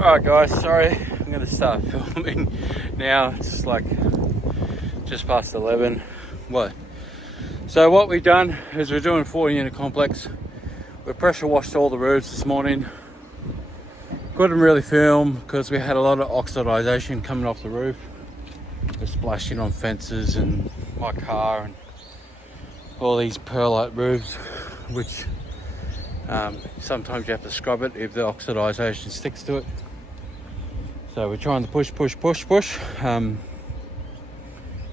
Alright guys, sorry, I'm going to start filming now. It's like just past 11. So what we've done is we're doing 4 unit complex. We pressure washed all the roofs this morning. Couldn't really film because we had a lot of oxidization coming off the roof. They're splashing on fences and my car and all these perlite roofs, which sometimes you have to scrub it if the oxidization sticks to it. So we're trying to push. Now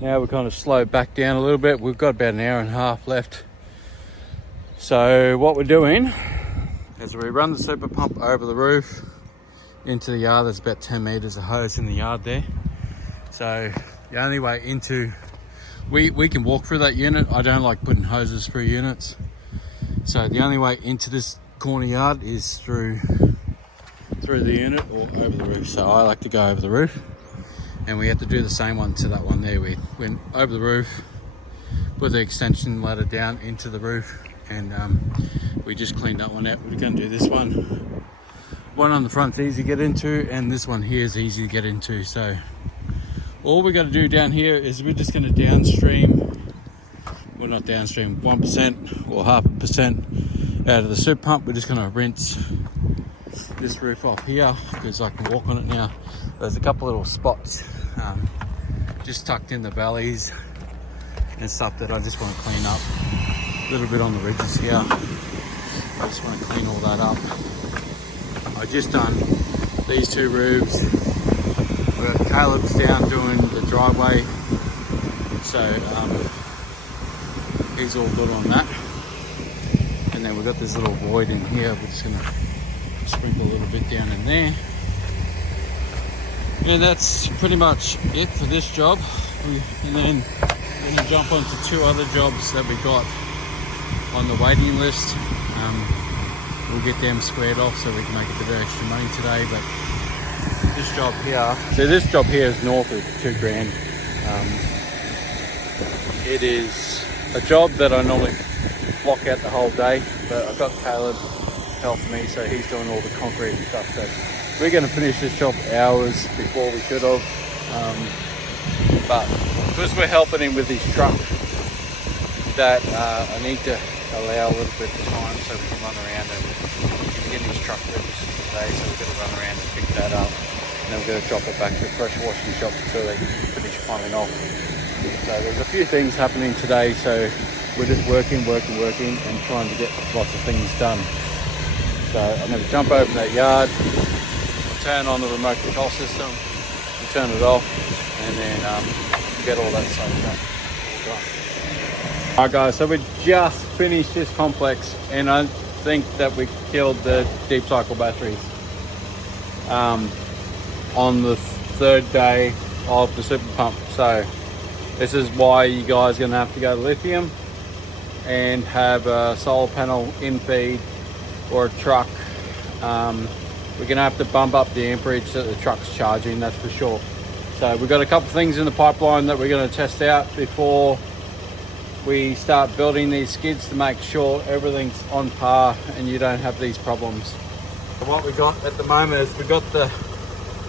we're kind of slowed back down a little bit. We've got about an hour and a half left. So what we're doing is we run the super pump over the roof into the yard. There's about 10 meters of hose in the yard there. So the only way into, we can walk through that unit. I don't like putting hoses through units. So the only way into this corner yard is through the unit or over the roof. So I like to go over the roof, and we have to do the same one to that one there. We went over the roof, put the extension ladder down into the roof, and we just cleaned that one out. We're going to do this one. One on the front's easy to get into, and this one here is easy to get into. So all we got to do down here is we're just going to downstream, well not downstream, 1% or 0.5% out of the super pump. We're just going to rinse this roof off here because I can walk on it now. There's a couple little spots just tucked in the valleys and stuff that I just want to clean up. A little bit on the ridges here. I just want to clean all that up. I just done these 2 roofs. Caleb's down doing the driveway, so he's all good on that. And then we've got this little void in here. We're just gonna sprinkle a little bit down in there. And that's pretty much it for this job. And then we're gonna jump onto 2 other jobs that we got on the waiting list. We'll get them squared off so we can make a bit of extra money today. But this job here, so this job here is north of $2,000. It is a job that I normally block out the whole day, but I've got Caleb helping me, so he's doing all the concrete and stuff. So we're going to finish this job hours before we should have, but because we're helping him with his truck, that I need to allow a little bit of time so we can run around and get his truck registered today. So we're going to run around and pick that up, and then we're going to drop it back to the pressure washing shop until they finish plumbing off. So there's a few things happening today, so we're just working and trying to get lots of things done. So I'm going to jump over that yard, turn on the remote control system, and turn it off, and then get all that stuff done. Alright guys, so we just finished this complex, and I think that we killed the deep cycle batteries on the 3rd day of the super pump. So this is why you guys are going to have to go to lithium and have a solar panel in feed or a truck. We're going to have to bump up the amperage that the truck's charging, that's for sure. So we've got a couple of things in the pipeline that we're going to test out before we start building these skids to make sure everything's on par and you don't have these problems. So what we got at the moment is we got the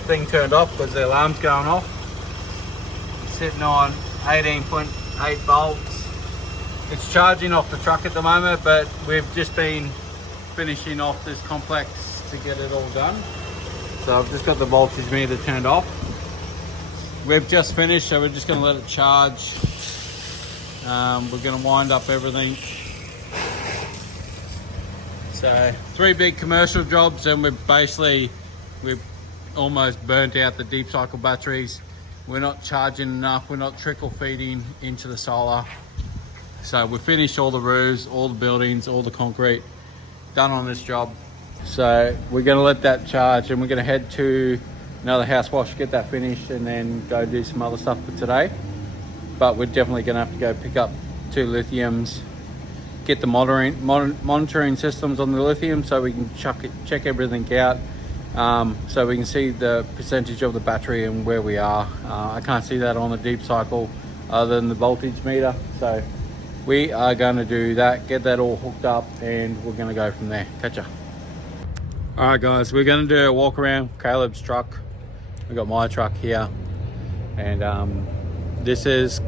thing turned off because the alarm's going off. It's sitting on 18.8 volts. It's charging off the truck at the moment, but we've just been finishing off this complex to get it all done. So I've just got the voltage meter turned off. We've just finished, so we're just going to let it charge. We're going to wind up everything. So 3 big commercial jobs, and we've almost burnt out the deep cycle batteries. We're not charging enough, we're not trickle feeding into the solar. So we finished all the roofs, all the buildings, all the concrete done on this job. So we're going to let that charge, and we're going to head to another house wash, get that finished, and then go do some other stuff for today. But we're definitely going to have to go pick up 2 lithiums, get the monitoring systems on the lithium so we can check everything out, so we can see the percentage of the battery and where we are. I can't see that on the deep cycle other than the voltage meter. So we are going to do that, get that all hooked up, and we're going to go from there. Catch ya. Alright guys, we're going to do a walk around Caleb's truck. We've got my truck here, and this is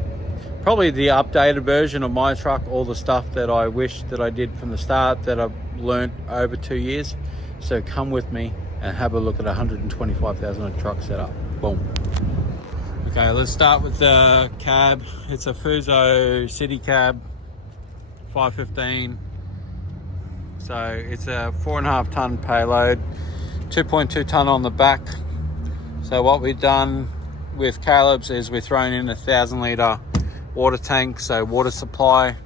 probably the updated version of my truck. All the stuff that I wish that I did from the start that I've learnt over 2 years. So come with me and have a look at a $125,000 truck setup. Boom. Okay, let's start with the cab. It's a Fuso City Cab 515. So it's a 4.5 ton payload, 2.2 ton on the back. So what we've done with Caleb's is we're throwing in a 1,000 litre water tank. So water supply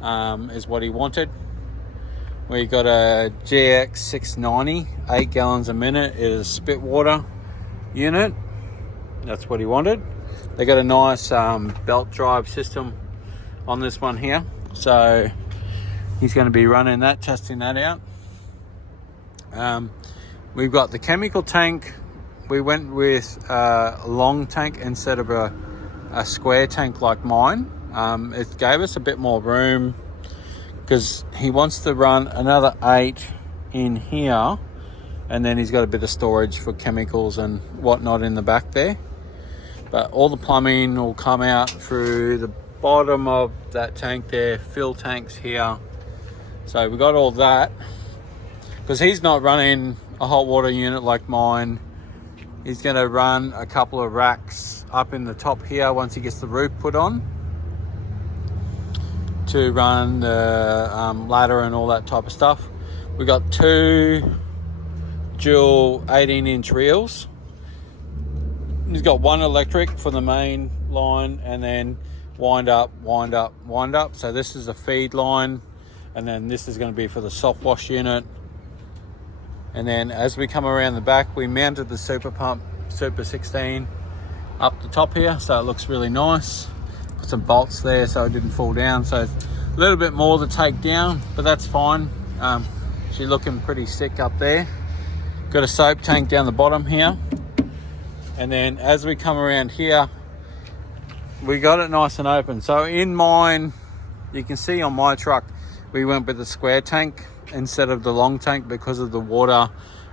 is what he wanted. We got a GX 690, 8 gallons a minute. It is a spit water unit. That's what he wanted. They got a nice belt drive system on this one here. So he's going to be running that, testing that out. We've got the chemical tank. We went with a long tank instead of a square tank like mine. It gave us a bit more room because he wants to run another 8 in here, and then he's got a bit of storage for chemicals and whatnot in the back there. But all the plumbing will come out through the bottom of that tank there, fill tanks here. So we got all that because he's not running a hot water unit like mine. He's going to run a couple of racks up in the top here once he gets the roof put on to run the ladder and all that type of stuff. We got 2 dual 18-inch reels. He's got 1 electric for the main line, and then wind up. So this is a feed line, and then this is going to be for the soft wash unit. And then as we come around the back, we mounted the super pump, Super 16, up the top here, so it looks really nice. Put some bolts there so it didn't fall down. So a little bit more to take down, but that's fine. She's looking pretty sick up there. Got a soap tank down the bottom here. And then as we come around here, we got it nice and open. So in mine, you can see on my truck, we went with the square tank instead of the long tank because of the water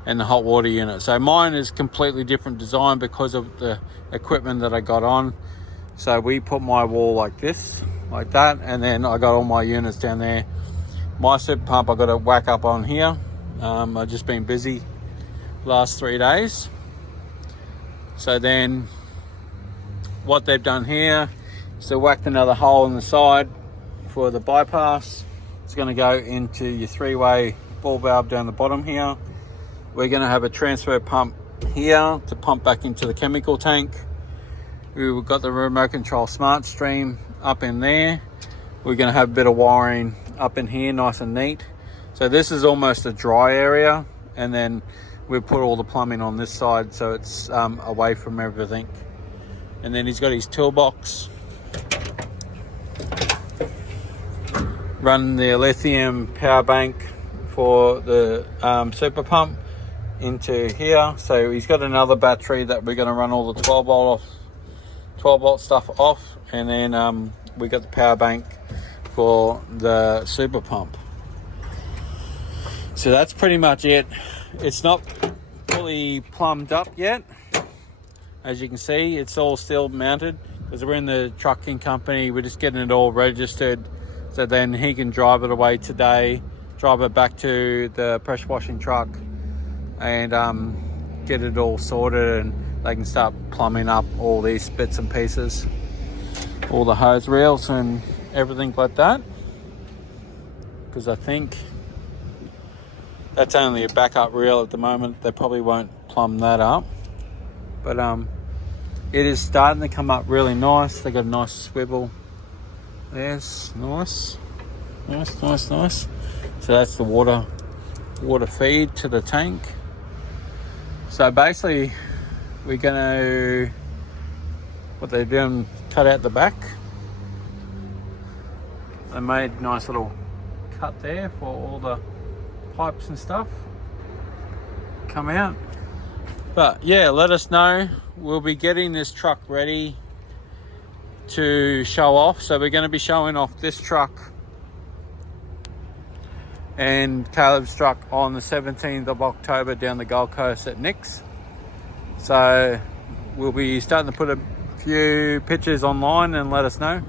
and the hot water unit. So mine is completely different design because of the equipment that I got on. So we put my wall like this, like that, and then I got all my units down there. My super pump I got to whack up on here. I've just been busy last 3 days. So then what they've done here is they whacked another hole in the side for the bypass. It's going to go into your 3-way ball valve down the bottom here. We're going to have a transfer pump here to pump back into the chemical tank. We've got the remote control smart stream up in there. We're going to have a bit of wiring up in here, nice and neat. So this is almost a dry area, and then we've put all the plumbing on this side so it's away from everything. And then he's got his toolbox. Run the lithium power bank for the super pump into here. So he's got another battery that we're going to run all the 12 volt stuff off, and then we got the power bank for the super pump. So that's pretty much it. It's not fully plumbed up yet. As you can see, it's all still mounted because we're in the trucking company. We're just getting it all registered so then he can drive it away today, drive it back to the pressure washing truck, and get it all sorted, and they can start plumbing up all these bits and pieces, all the hose reels and everything like that, because I think that's only a backup reel at the moment. They probably won't plumb that up, but it is starting to come up really nice. They got a nice swivel. There's nice. So that's the water feed to the tank. So basically we're gonna, what they're doing, cut out the back. They made a nice little cut there for all the pipes and stuff come out. But yeah, let us know. We'll be getting this truck ready to show off. So we're going to be showing off this truck and Caleb struck on the 17th of October down the Gold Coast at Nick's. So we'll be starting to put a few pictures online and let us know.